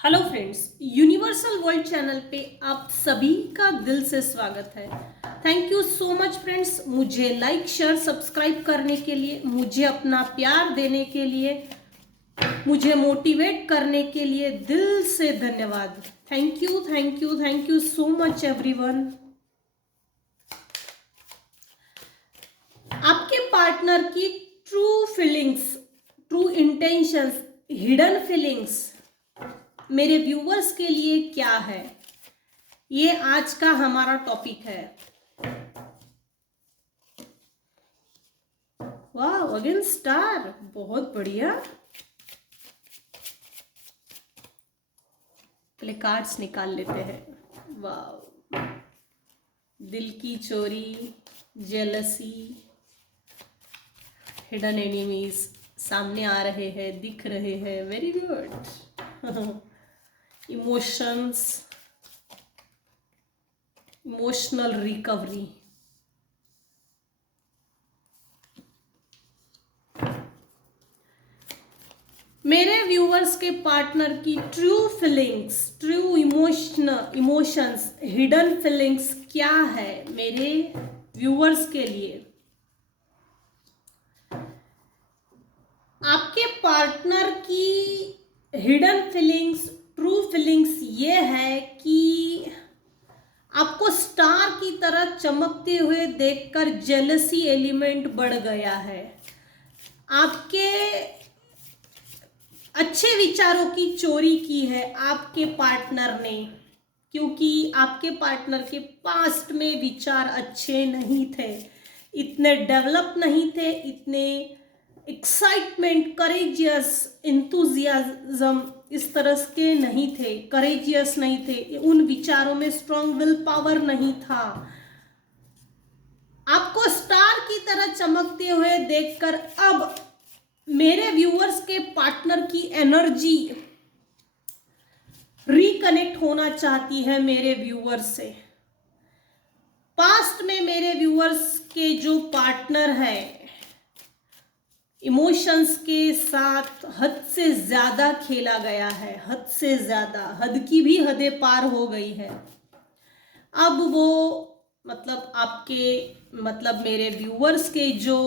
Hello friends, universal world channel पे आप सभी का दिल से स्वागत है। Thank you so much friends, मुझे लाइक शेयर सब्सक्राइब करने के लिए, मुझे अपना प्यार देने के लिए, मुझे मोटिवेट करने के लिए दिल से धन्यवाद। Thank you thank you thank you so much everyone. आपके पार्टनर की true feelings, true intentions, hidden feelings मेरे व्यूवर्स के लिए क्या है, ये आज का हमारा टॉपिक है। वाह, अगेन स्टार, बहुत बढ़िया। पहले कार्ड्स निकाल लेते हैं। वाह, दिल की चोरी, जेलसी, हिडन एनिमीज सामने आ रहे हैं, दिख रहे हैं। Very good. Emotions, emotional recovery. मेरे व्यूअर्स के पार्टनर की true feelings, true emotions, hidden feelings क्या है मेरे व्यूअर्स के लिए। आपके पार्टनर की हिडन फीलिंग्स, ट्रू फीलिंग्स ये है कि आपको स्टार की तरह चमकते हुए देखकर जेलसी एलिमेंट बढ़ गया है। आपके अच्छे विचारों की चोरी की है आपके पार्टनर ने, क्योंकि आपके पार्टनर के पास्ट में विचार अच्छे नहीं थे, इतने डेवलप नहीं थे, इतने एक्साइटमेंट, करेजियस, इंथुजियाज्म इस तरह के नहीं थे, करेजियस नहीं थे, उन विचारों में स्ट्रॉन्ग विल पावर नहीं था। आपको स्टार की तरह चमकते हुए देखकर अब मेरे व्यूअर्स के पार्टनर की एनर्जी रिकनेक्ट होना चाहती है मेरे व्यूअर्स से। पास्ट में मेरे व्यूअर्स के जो पार्टनर है, इमोशंस के साथ हद से ज्यादा खेला गया है, हद से ज्यादा, हद की भी हदें पार हो गई है। अब वो मतलब मेरे व्यूअर्स के जो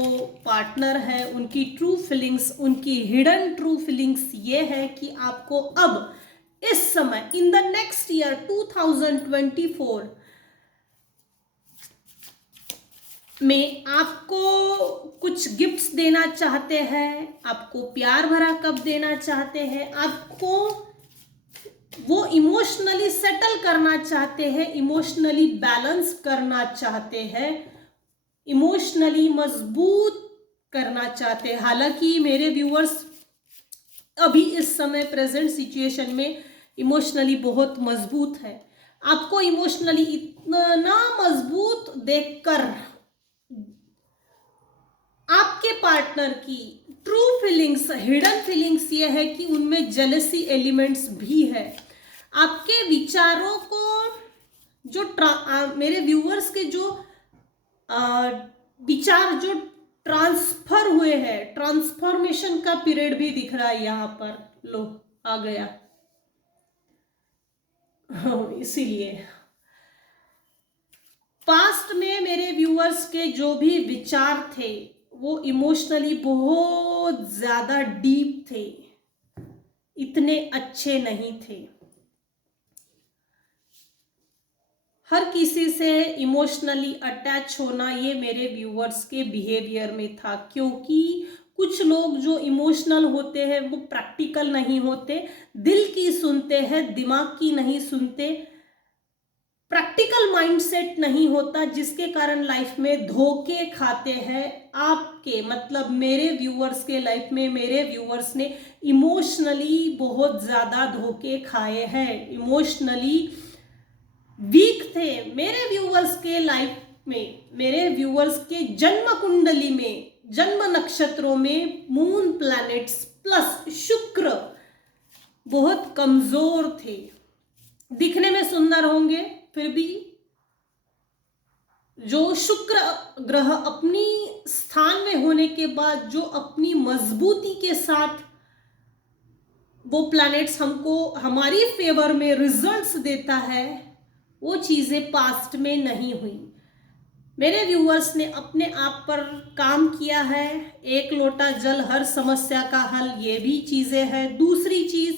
पार्टनर है, उनकी ट्रू फीलिंग्स, उनकी हिडन ट्रू फीलिंग्स ये है कि आपको अब इस समय इन द नेक्स्ट ईयर 2024 में आपको कुछ गिफ्ट्स देना चाहते हैं, आपको प्यार भरा कप देना चाहते हैं, आपको वो इमोशनली सेटल करना चाहते हैं, इमोशनली बैलेंस करना चाहते हैं, इमोशनली मजबूत करना चाहते हैं। हालांकि मेरे व्यूअर्स अभी इस समय प्रेजेंट सिचुएशन में इमोशनली बहुत मजबूत है। आपको इमोशनली इतना मजबूत देखकर आपके पार्टनर की ट्रू फीलिंग्स, हिडन फीलिंग्स ये है कि उनमें जेलसी एलिमेंट्स भी है। आपके विचारों को जो मेरे व्यूअर्स के जो विचार जो ट्रांसफर हुए हैं, ट्रांसफॉर्मेशन का पीरियड भी दिख रहा है यहाँ पर। लो, आ गया। इसीलिए पास्ट में मेरे व्यूअर्स के जो भी विचार थे वो इमोशनली बहुत ज्यादा डीप थे, इतने अच्छे नहीं थे। हर किसी से इमोशनली अटैच होना ये मेरे व्यूअर्स के बिहेवियर में था, क्योंकि कुछ लोग जो इमोशनल होते हैं वो प्रैक्टिकल नहीं होते, दिल की सुनते हैं, दिमाग की नहीं सुनते, प्रैक्टिकल माइंडसेट नहीं होता, जिसके कारण लाइफ में धोखे खाते हैं। आपके मतलब मेरे व्यूअर्स के लाइफ में मेरे व्यूअर्स ने इमोशनली बहुत ज्यादा धोखे खाए हैं, इमोशनली वीक थे। मेरे व्यूअर्स के लाइफ में, मेरे व्यूअर्स के जन्म कुंडली में, जन्म नक्षत्रों में मून प्लैनेट्स प्लस शुक्र बहुत कमजोर थे। दिखने में सुंदर होंगे, फिर भी जो शुक्र ग्रह अपनी स्थान में होने के बाद जो अपनी मजबूती के साथ वो प्लैनेट्स हमको हमारी फेवर में रिजल्ट्स देता है, वो चीज़ें पास्ट में नहीं हुई। मेरे व्यूअर्स ने अपने आप पर काम किया है। एक लोटा जल हर समस्या का हल, ये भी चीज़ें हैं। दूसरी चीज़,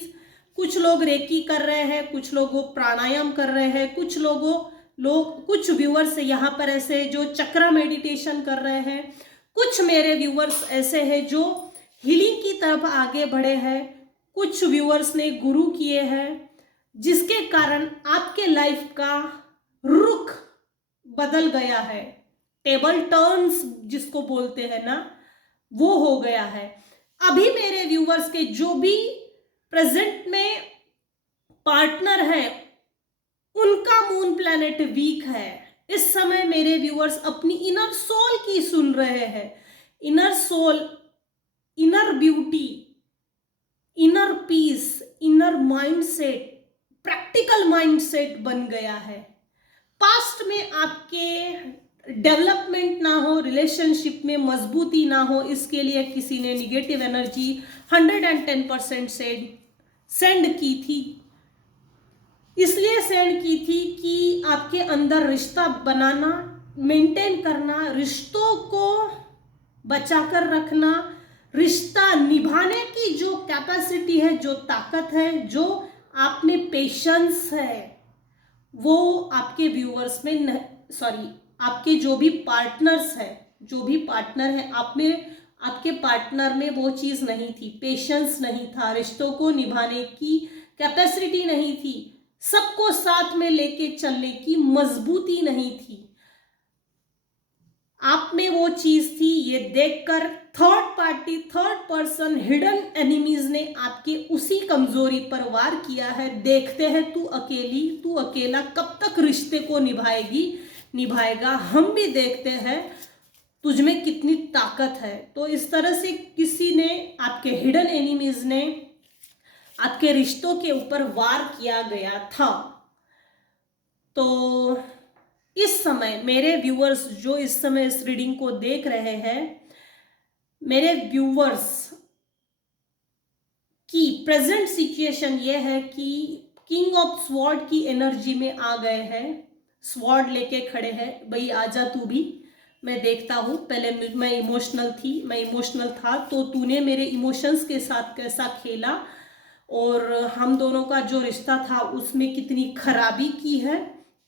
कुछ लोग रेकी कर रहे हैं, कुछ लोग प्राणायाम कर रहे हैं, कुछ व्यूअर्स यहाँ पर ऐसे जो चक्र मेडिटेशन कर रहे हैं, कुछ मेरे व्यूअर्स ऐसे हैं जो हीलिंग की तरफ आगे बढ़े हैं, कुछ व्यूअर्स ने गुरु किए हैं, जिसके कारण आपके लाइफ का रुख बदल गया है। टेबल टर्न्स जिसको बोलते हैं ना, वो हो गया है। अभी मेरे व्यूअर्स के जो भी प्रेजेंट में पार्टनर है, उनका मून प्लैनेट वीक है। इस समय मेरे व्यूअर्स अपनी इनर सोल की सुन रहे हैं। Inner soul, inner beauty, inner peace, inner mindset, practical mindset बन गया है। पास्ट में आपके डेवलपमेंट ना हो, रिलेशनशिप में मजबूती ना हो, इसके लिए किसी ने निगेटिव एनर्जी 110% सेंड की थी। इसलिए सेंड की थी कि आपके अंदर रिश्ता बनाना, मेंटेन करना, रिश्तों को बचाकर रखना, रिश्ता निभाने की जो कैपेसिटी है, जो ताकत है, जो आप में पेशेंस है, वो आपके व्यूअर्स में आपके जो भी पार्टनर्स है, जो भी पार्टनर है, आप में, आपके पार्टनर में वो चीज़ नहीं थी। पेशेंस नहीं था, रिश्तों को निभाने की कैपेसिटी नहीं थी, सबको साथ में लेके चलने की मजबूती नहीं थी। आप में वो चीज थी। ये देखकर थर्ड पर्सन, हिडन एनिमीज ने आपके उसी कमजोरी पर वार किया है। देखते हैं तू अकेला कब तक रिश्ते को निभाएगा, हम भी देखते हैं तुझ में कितनी ताकत है। तो इस तरह से किसी ने, आपके हिडन एनिमीज ने आपके रिश्तों के ऊपर वार किया गया था। तो इस समय मेरे व्यूअर्स जो इस समय इस रीडिंग को देख रहे हैं, मेरे व्यूअर्स की प्रेजेंट सिचुएशन ये है कि किंग ऑफ स्वॉर्ड की एनर्जी में आ गए हैं। स्वॉर्ड लेके खड़े हैं, भाई आजा तू भी, मैं देखता हूँ। पहले मैं इमोशनल था, तो तूने मेरे इमोशंस के साथ कैसा खेला और हम दोनों का जो रिश्ता था उसमें कितनी खराबी की है,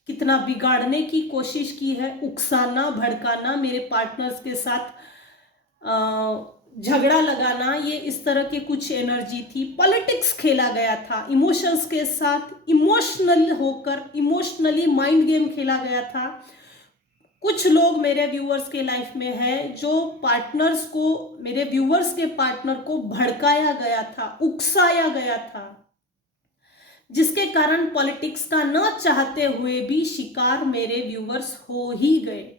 कितना बिगाड़ने की कोशिश की है, उकसाना, भड़काना, मेरे पार्टनर्स के साथ झगड़ा लगाना, ये इस तरह के कुछ एनर्जी थी। पॉलिटिक्स खेला गया था इमोशंस के साथ, इमोशनल होकर इमोशनली माइंड गेम खेला गया था। कुछ लोग मेरे व्यूअर्स के लाइफ में है जो पार्टनर्स को, मेरे व्यूअर्स के पार्टनर को भड़काया गया था, उकसाया गया था, जिसके कारण पॉलिटिक्स का न चाहते हुए भी शिकार मेरे व्यूअर्स हो ही गए।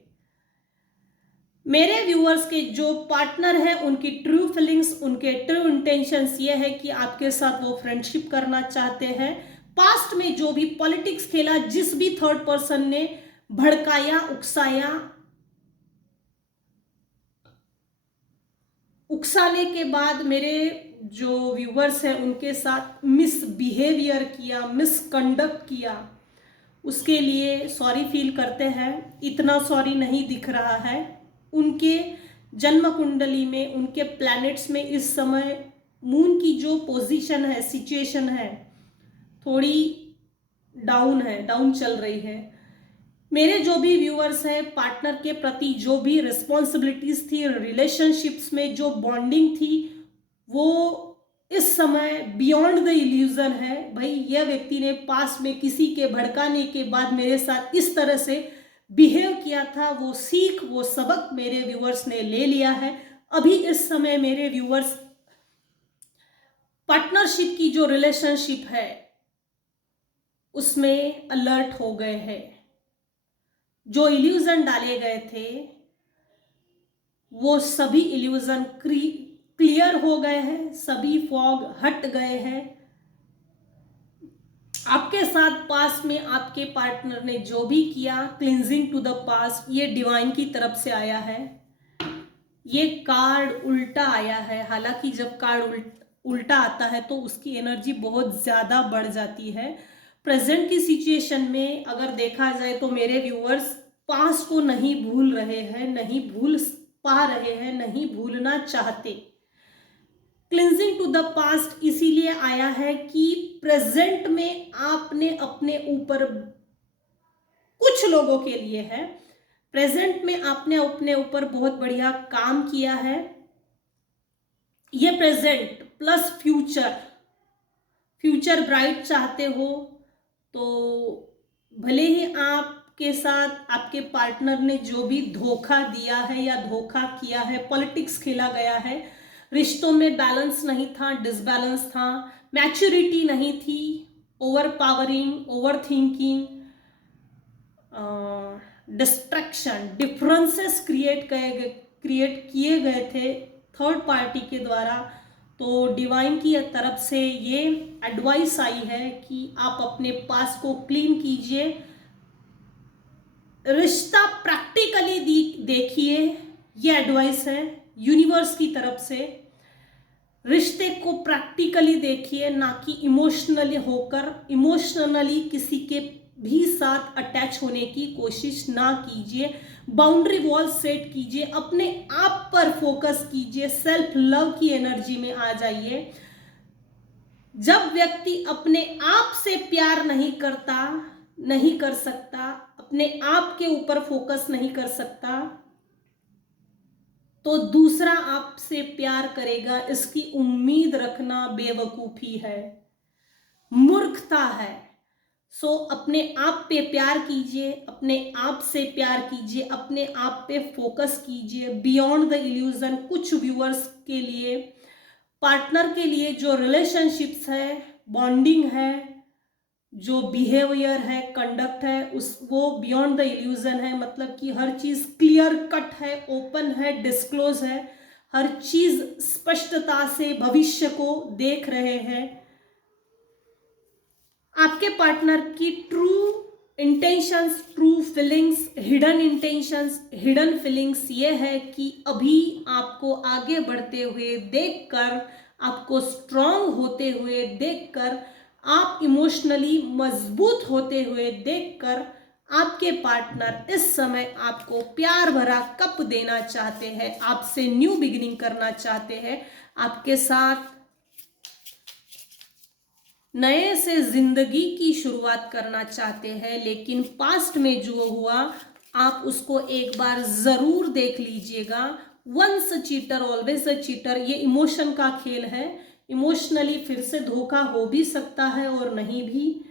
मेरे व्यूअर्स के जो पार्टनर हैं, उनकी ट्रू फीलिंग्स, उनके ट्रू इंटेंशंस ये है कि आपके साथ वो फ्रेंडशिप करना चाहते हैं। पास्ट में जो भी पॉलिटिक्स खेला, जिस भी थर्ड पर्सन ने भड़काया, उकसाने के बाद मेरे जो व्यूअर्स हैं उनके साथ मिसबिहेवियर किया, मिसकंडक्ट किया, उसके लिए सॉरी फील करते हैं। इतना सॉरी नहीं दिख रहा है। उनके जन्म कुंडली में, उनके प्लैनेट्स में इस समय मून की जो पोजीशन है, सिचुएशन है, थोड़ी डाउन चल रही है। मेरे जो भी व्यूअर्स हैं, पार्टनर के प्रति जो भी रिस्पॉन्सिबिलिटीज थी, रिलेशनशिप्स में जो बॉन्डिंग थी, वो इस समय बियॉन्ड द इल्यूजन है। भाई यह व्यक्ति ने पास में किसी के भड़काने के बाद मेरे साथ इस तरह से बिहेव किया था, वो सीख, वो सबक मेरे व्यूअर्स ने ले लिया है। अभी इस समय मेरे व्यूअर्स पार्टनरशिप की जो रिलेशनशिप है उसमें अलर्ट हो गए हैं। जो इल्यूजन डाले गए थे वो सभी इल्यूजन क्लियर हो गए हैं, सभी फॉग हट गए हैं। आपके साथ पास में आपके पार्टनर ने जो भी किया, क्लिंजिंग टू द पास्ट, ये डिवाइन की तरफ से आया है। ये कार्ड उल्टा आया है। हालांकि जब कार्ड उल्टा आता है तो उसकी एनर्जी बहुत ज़्यादा बढ़ जाती है। प्रेजेंट की सिचुएशन में अगर देखा जाए तो मेरे व्यूअर्स पास्ट को नहीं भूल रहे हैं, नहीं भूल पा रहे हैं, नहीं भूलना चाहते। क्लिंजिंग टू द पास्ट इसीलिए आया है कि प्रेजेंट में आपने अपने ऊपर, कुछ लोगों के लिए है, प्रेजेंट में आपने अपने ऊपर बहुत बढ़िया काम किया है। ये present plus future, future bright चाहते हो तो भले ही आपके साथ आपके पार्टनर ने जो भी धोखा दिया है या धोखा किया है, पॉलिटिक्स खेला गया है, रिश्तों में बैलेंस नहीं था, डिसबैलेंस था, मैच्योरिटी नहीं थी, over powering, over thinking, distraction, differences create किए गए थे थर्ड पार्टी के द्वारा। तो डिवाइन की तरफ से ये एडवाइस आई है कि आप अपने पास को क्लीन कीजिए, रिश्ता प्रैक्टिकली देखिए। ये एडवाइस है यूनिवर्स की तरफ से। रिश्ते को प्रैक्टिकली देखिए, ना कि इमोशनली होकर, इमोशनली किसी के भी साथ अटैच होने की कोशिश ना कीजिए। बाउंड्री वॉल सेट कीजिए, अपने आप पर फोकस कीजिए, सेल्फ लव की एनर्जी में आ जाइए। जब व्यक्ति अपने आप से प्यार नहीं करता, नहीं कर सकता, अपने आप के ऊपर फोकस नहीं कर सकता, तो दूसरा आपसे प्यार करेगा, इसकी उम्मीद रखना बेवकूफी है, मूर्खता है। सो अपने आप पे प्यार कीजिए, अपने आप से प्यार कीजिए, अपने आप पे फोकस कीजिए, बियॉन्ड द इल्यूजन। कुछ व्यूअर्स के लिए, पार्टनर के लिए जो रिलेशनशिप्स है, बॉन्डिंग है, जो बिहेवियर है, कंडक्ट है, उस वो बियॉन्ड द इल्यूजन है। मतलब कि हर चीज क्लियर कट है, ओपन है, डिस्क्लोज है, हर चीज स्पष्टता से भविष्य को देख रहे हैं। आपके पार्टनर की true intentions, true feelings, hidden intentions, hidden feelings ये है कि अभी आपको आगे बढ़ते हुए देखकर, आपको स्ट्रांग होते हुए देखकर, आप इमोशनली मजबूत होते हुए देखकर आपके पार्टनर इस समय आपको प्यार भरा कप देना चाहते हैं, आपसे न्यू बिगिनिंग करना चाहते हैं, आपके साथ नए से जिंदगी की शुरुआत करना चाहते हैं। लेकिन पास्ट में जो हुआ आप उसको एक बार जरूर देख लीजिएगा। Once a cheater always a cheater, ये इमोशन का खेल है। इमोशनली फिर से धोखा हो भी सकता है और नहीं भी।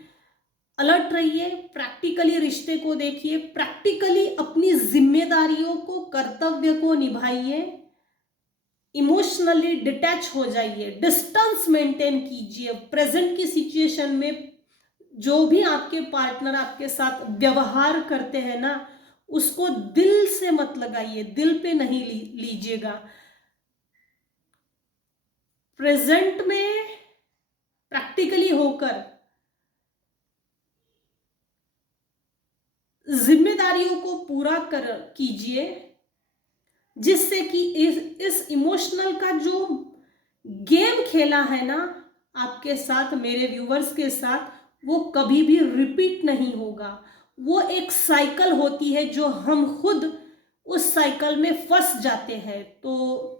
अलर्ट रहिए, प्रैक्टिकली रिश्ते को देखिए, प्रैक्टिकली अपनी जिम्मेदारियों को, कर्तव्य को निभाइए, इमोशनली डिटैच हो जाइए, डिस्टेंस मेंटेन कीजिए। प्रेजेंट की सिचुएशन में जो भी आपके पार्टनर आपके साथ व्यवहार करते हैं ना, उसको दिल से मत लगाइए, दिल पे नहीं लीजिएगा। प्रेजेंट में प्रैक्टिकली होकर जिम्मेदारियों को पूरा कर कीजिए, जिससे कि इस इमोशनल का जो गेम खेला है ना आपके साथ, मेरे व्यूवर्स के साथ, वो कभी भी रिपीट नहीं होगा। वो एक साइकिल होती है जो हम खुद उस साइकिल में फंस जाते हैं। तो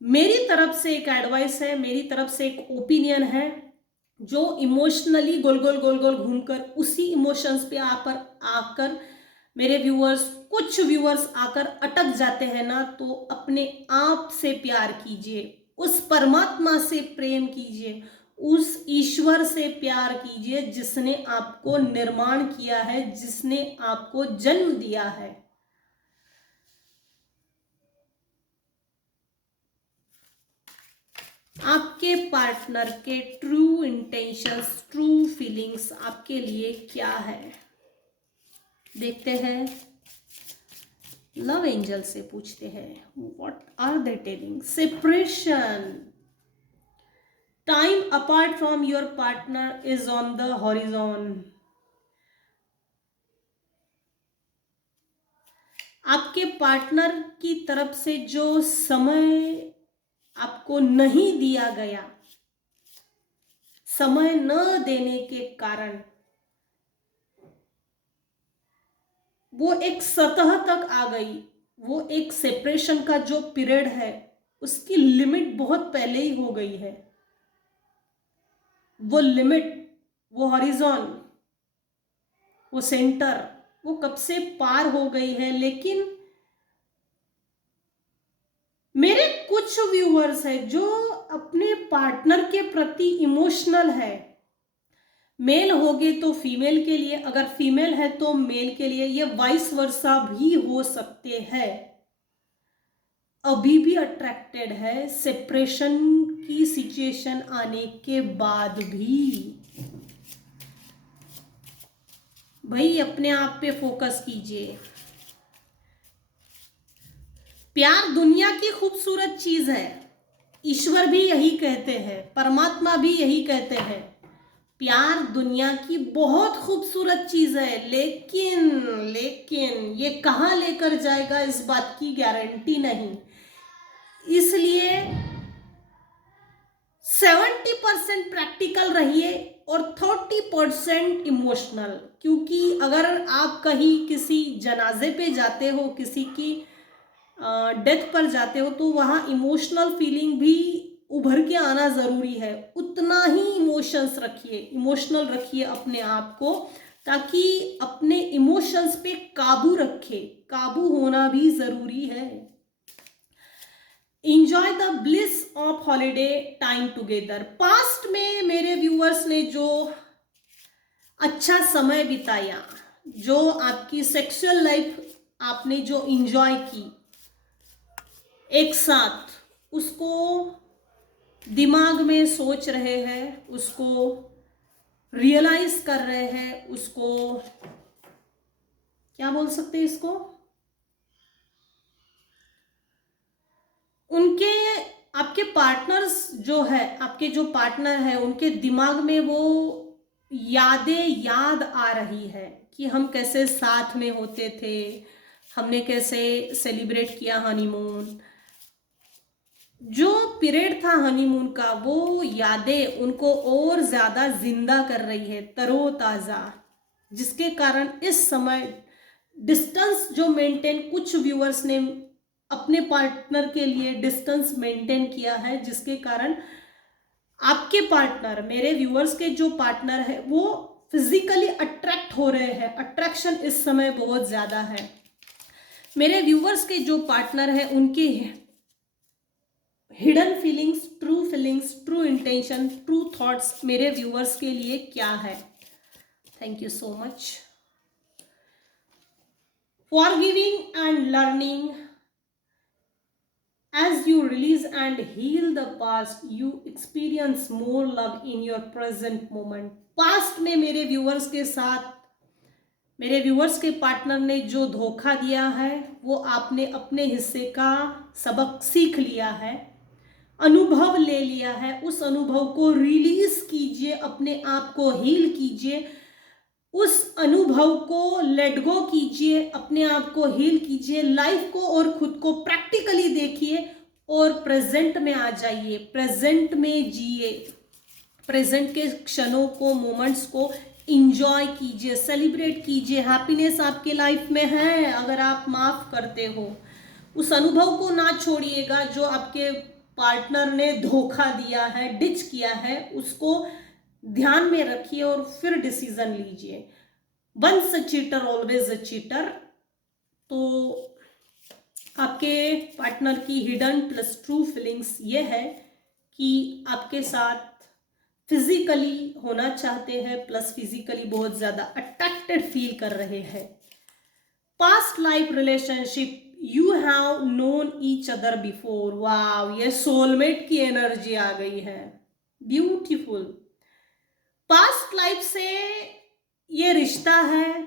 मेरी तरफ से एक एडवाइस है, मेरी तरफ से एक ओपिनियन है, जो इमोशनली गोल गोल गोल गोल घूमकर उसी इमोशंस पे आकर मेरे व्यूअर्स, कुछ व्यूअर्स आकर अटक जाते हैं ना, तो अपने आप से प्यार कीजिए, उस परमात्मा से प्रेम कीजिए, उस ईश्वर से प्यार कीजिए जिसने आपको निर्माण किया है, जिसने आपको जन्म दिया है। आपके पार्टनर के ट्रू इंटेंशंस, ट्रू फीलिंग्स आपके लिए क्या है, देखते हैं। लव एंजल से पूछते हैं, what are they telling. Separation, time apart from your partner is on the horizon. आपके पार्टनर की तरफ से जो समय आपको नहीं दिया गया, समय न देने के कारण वो एक सतह तक आ गई। वो एक सेपरेशन का जो पीरियड है उसकी लिमिट बहुत पहले ही हो गई है। वो लिमिट, वो हॉरिजॉन, वो सेंटर, वो कब से पार हो गई है। लेकिन मेरे कुछ व्यूअर्स है जो अपने पार्टनर के प्रति इमोशनल है। मेल होगे तो फीमेल के लिए, अगर फीमेल है तो मेल के लिए, ये वाइस वर्सा भी हो सकते हैं। अभी भी अट्रैक्टेड है सेपरेशन की सिचुएशन आने के बाद भी। भाई अपने आप पे फोकस कीजिए। प्यार दुनिया की खूबसूरत चीज है। ईश्वर भी यही कहते हैं, परमात्मा भी यही कहते हैं, प्यार दुनिया की बहुत खूबसूरत चीज है। लेकिन ये कहाँ लेकर जाएगा इस बात की गारंटी नहीं। इसलिए 70% प्रैक्टिकल रहिए और 30% इमोशनल। क्योंकि अगर आप कहीं किसी जनाजे पे जाते हो, किसी की डेथ पर जाते हो, तो वहाँ इमोशनल फीलिंग भी उभर के आना ज़रूरी है। उतना ही इमोशंस रखिए, इमोशनल रखिए अपने आप को, ताकि अपने इमोशंस पे काबू रखे। काबू होना भी ज़रूरी है। Enjoy the bliss of holiday time together. Past में मेरे व्यूअर्स ने जो अच्छा समय बिताया, जो आपकी सेक्सुअल लाइफ आपने जो इंजॉय की एक साथ, उसको दिमाग में सोच रहे हैं, उसको रियलाइज कर रहे हैं, उसको क्या बोल सकते हैं, इसको उनके आपके पार्टनर्स जो है, आपके जो पार्टनर है, उनके दिमाग में वो यादें याद आ रही है कि हम कैसे साथ में होते थे, हमने कैसे सेलिब्रेट किया हनीमून। जो पीरियड था हनीमून का, वो यादें उनको और ज्यादा जिंदा कर रही है, तरोताजा। जिसके कारण इस समय डिस्टेंस जो मेंटेन, कुछ व्यूअर्स ने अपने पार्टनर के लिए डिस्टेंस मेंटेन किया है, जिसके कारण आपके पार्टनर, मेरे व्यूअर्स के जो पार्टनर है, वो फिजिकली अट्रैक्ट हो रहे हैं। अट्रैक्शन इस समय बहुत ज्यादा है। मेरे व्यूअर्स के जो पार्टनर है, उनके hidden feelings, true intention, true thoughts मेरे व्यूअर्स के लिए क्या है। Thank you so much. Forgiving and learning. As you release and heal the past, you experience more love in your present moment. Past में मेरे viewers के साथ, मेरे व्यूअर्स के पार्टनर ने जो धोखा दिया है, वो आपने अपने हिस्से का सबक सीख लिया है, अनुभव ले लिया है। उस अनुभव को रिलीज कीजिए, अपने आप को हील कीजिए, उस अनुभव को लेट गो कीजिए, अपने आप को हील कीजिए, लाइफ को और खुद को प्रैक्टिकली देखिए और प्रेजेंट में आ जाइए, प्रेजेंट में जिए, प्रेजेंट के क्षणों को, मोमेंट्स को इंजॉय कीजिए, सेलिब्रेट कीजिए। हैप्पीनेस आपके लाइफ में है अगर आप माफ करते हो। उस अनुभव को ना छोड़िएगा जो आपके पार्टनर ने धोखा दिया है, डिच किया है, उसको ध्यान में रखिए और फिर डिसीजन लीजिए। Once a cheater always a cheater. तो आपके पार्टनर की हिडन प्लस ट्रू फीलिंग्स ये है कि आपके साथ फिजिकली होना चाहते हैं, प्लस फिजिकली बहुत ज्यादा अट्रैक्टेड फील कर रहे हैं। Past life relationship, you have known each other before. Wow, ये सोलमेट की एनर्जी आ गई है, ब्यूटीफुल। पास्ट लाइफ से ये रिश्ता है,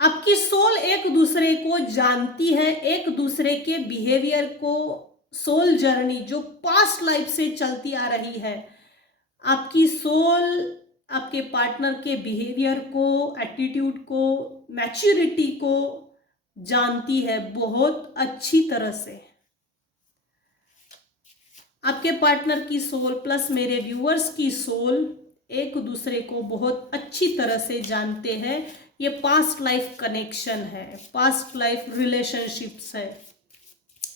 आपकी सोल एक दूसरे को जानती है, एक दूसरे के बिहेवियर को, सोल जर्नी जो पास्ट लाइफ से चलती आ रही है, आपकी सोल आपके पार्टनर के बिहेवियर को, एटीट्यूड को, मैच्योरिटी को जानती है बहुत अच्छी तरह से। आपके पार्टनर की सोल प्लस मेरे व्यूअर्स की सोल एक दूसरे को बहुत अच्छी तरह से जानते हैं। ये पास्ट लाइफ कनेक्शन है, पास्ट लाइफ रिलेशनशिप्स है,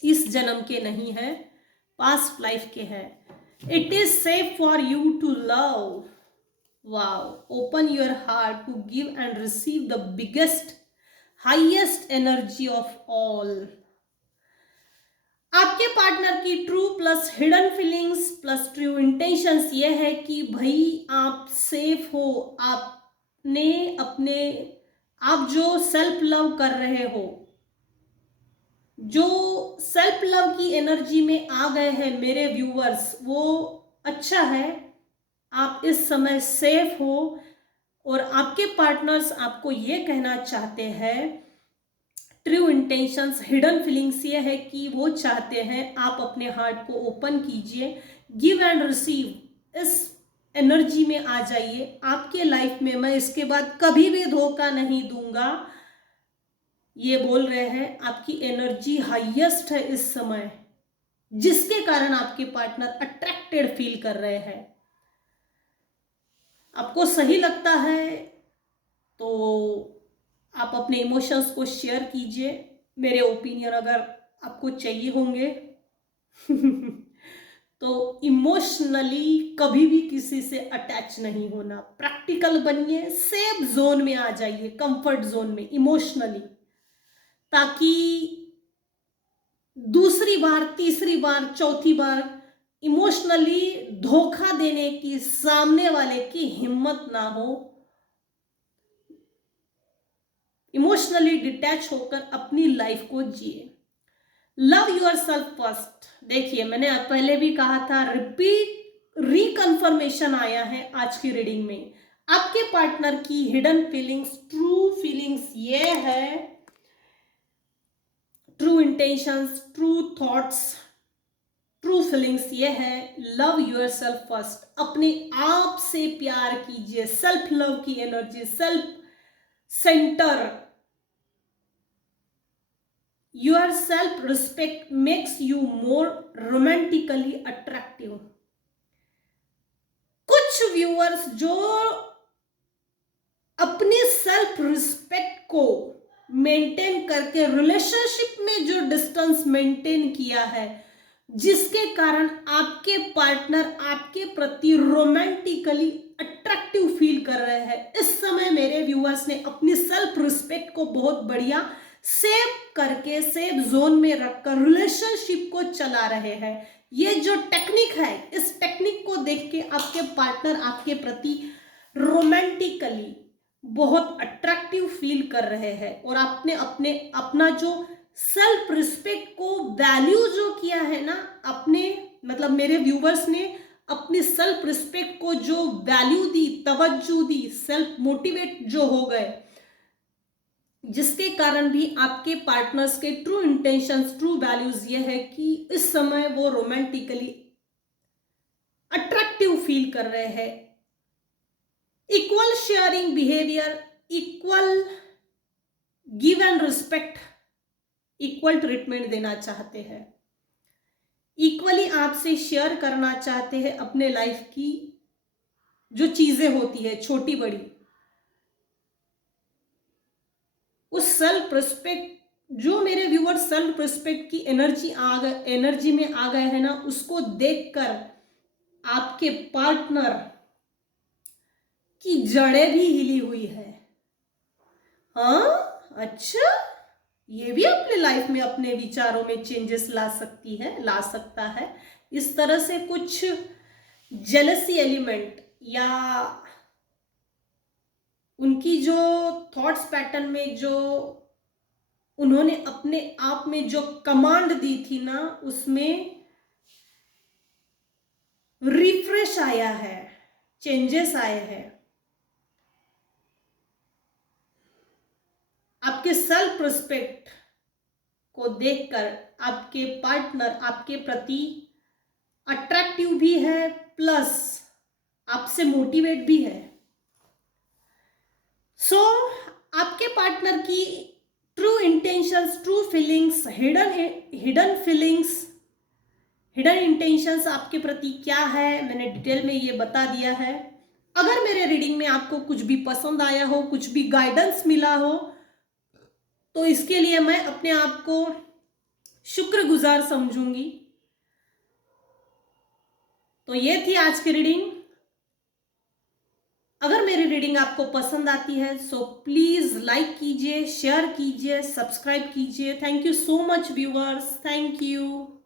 इस जन्म के नहीं है, पास्ट लाइफ के हैं। It is safe for you to love. Wow, open your heart to give and receive the biggest highest energy of all. आपके पार्टनर की true plus hidden feelings plus true intentions ये है कि भाई आप safe हो, आपने अपने, आप जो सेल्फ लव कर रहे हो, जो सेल्फ लव की एनर्जी में आ गए हैं मेरे व्यूअर्स, वो अच्छा है। आप इस समय सेफ हो और आपके पार्टनर्स आपको ये कहना चाहते हैं, ट्रू इंटेंशंस हिडन फीलिंग्स ये है कि वो चाहते हैं आप अपने हार्ट को ओपन कीजिए, गिव एंड रिसीव इस एनर्जी में आ जाइए। आपके लाइफ में मैं इसके बाद कभी भी धोखा नहीं दूंगा, ये बोल रहे हैं। आपकी एनर्जी हाईएस्ट है इस समय, जिसके कारण आपके पार्टनर अट्रैक्टेड फील कर रहे हैं। आपको सही लगता है तो आप अपने इमोशंस को शेयर कीजिए, मेरे ओपिनियन अगर आपको चाहिए होंगे तो इमोशनली कभी भी किसी से अटैच नहीं होना, प्रैक्टिकल बनिए, सेफ जोन में आ जाइए, कंफर्ट जोन में इमोशनली, ताकि दूसरी बार, तीसरी बार, चौथी बार इमोशनली धोखा देने की सामने वाले की हिम्मत ना हो। इमोशनली डिटैच होकर अपनी लाइफ को जिए। Love your self first. देखिए, मैंने पहले भी कहा था, रिपीट रिकन्फर्मेशन आया है आज की रीडिंग में। आपके पार्टनर की हिडन फीलिंग्स, ट्रू फीलिंग्स ये है, true intentions, true thoughts, true feelings ये है, लव योर सेल्फ फर्स्ट। अपने आप से प्यार कीजिए, सेल्फ लव की energy, self centre, your self respect makes you more romantically attractive. कुछ व्यूअर्स जो अपनी सेल्फ रिस्पेक्ट को मेंटेन करके रिलेशनशिप में जो डिस्टेंस मेंटेन किया है, जिसके कारण आपके पार्टनर आपके प्रति रोमांटिकली अट्रैक्टिव फील कर रहे हैं, इस समय मेरे व्यूअर्स ने अपनी सेल्फ रिस्पेक्ट को बहुत बढ़िया सेव करके, सेव जोन में रखकर रिलेशनशिप को चला रहे हैं। ये जो टेक्निक है, इस टेक्निक को देख के आपके पार्टनर आपके प्रति रोमांटिकली बहुत अट्रैक्टिव फील कर रहे हैं, और आपने अपना जो सेल्फ रिस्पेक्ट को वैल्यू जो किया है ना, अपने मतलब मेरे व्यूवर्स ने अपनी सेल्फ रिस्पेक्ट को जो वैल्यू दी, तवज्जो दी, सेल्फ मोटिवेट जो हो गए, जिसके कारण भी आपके पार्टनर्स के ट्रू इंटेंशंस, ट्रू वैल्यूज ये है कि इस समय वो रोमांटिकली अट्रैक्टिव फील कर रहे हैं। Equal sharing behaviour, equal give and respect, equal treatment देना चाहते हैं, इक्वली आपसे शेयर करना चाहते हैं अपने लाइफ की जो चीजें होती है, छोटी बड़ी, उस सेल्फ रिस्पेक्ट, जो मेरे व्यूअर सेल्फ रिस्पेक्ट की एनर्जी में आ गए हैं ना, उसको देखकर आपके पार्टनर की जड़ें भी हिली हुई है। हाँ, अच्छा, ये भी अपने लाइफ में अपने विचारों में चेंजेस ला सकता है। इस तरह से कुछ जेलसी एलिमेंट या उनकी जो थॉट्स पैटर्न में जो उन्होंने अपने आप में जो कमांड दी थी ना, उसमें रिफ्रेश आया है, चेंजेस आए हैं। आपके सेल्फ रिस्पेक्ट को देखकर आपके पार्टनर आपके प्रति अट्रैक्टिव भी है, प्लस आपसे मोटिवेट भी है। सो आपके पार्टनर की true intentions, true feelings, hidden feelings hidden intentions आपके प्रति क्या है, मैंने डिटेल में ये बता दिया है। अगर मेरे रीडिंग में आपको कुछ भी पसंद आया हो, कुछ भी गाइडेंस मिला हो, तो इसके लिए मैं अपने आप को शुक्रगुजार समझूंगी। तो ये थी आज की रीडिंग। अगर मेरी रीडिंग आपको पसंद आती है सो प्लीज लाइक कीजिए, शेयर कीजिए, सब्सक्राइब कीजिए। Thank you so much viewers, thank you.